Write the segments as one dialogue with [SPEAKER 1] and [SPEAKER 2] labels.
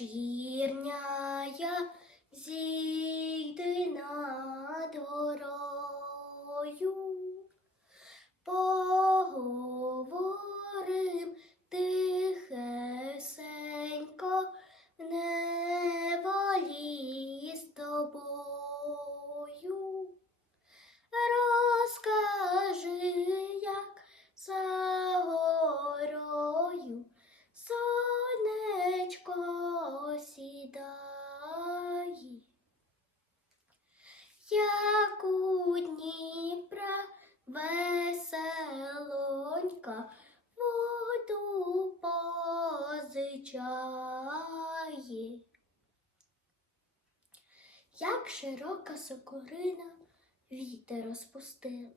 [SPEAKER 1] вечірня зійди веселонька воду позичає. Як широка сокорина вітер розпустила,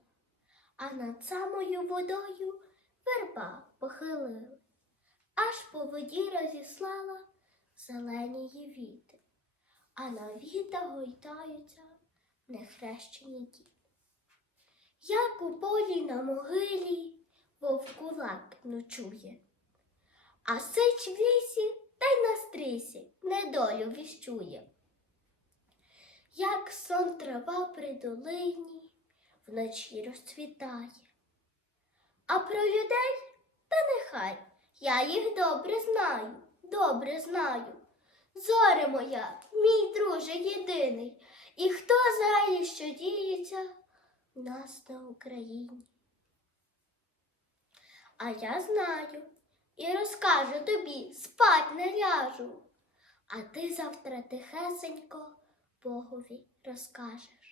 [SPEAKER 1] а над самою водою верба похилила, аж по воді розіслала зелені її віти, а на віта гойтаються нехрещені діти. Як у полі на могилі вовкулак ночує, а сич в лісі та й на стрісі недолю віщує. Як сон трава при долині вночі розцвітає. А про людей та нехай я їх добре знаю, добре знаю. Зоре моя, мій друже єдиний, і хто знає, що діється нас на Україні. А я знаю і розкажу тобі, спать не ляжу, а ти завтра тихесенько Богові розкажеш.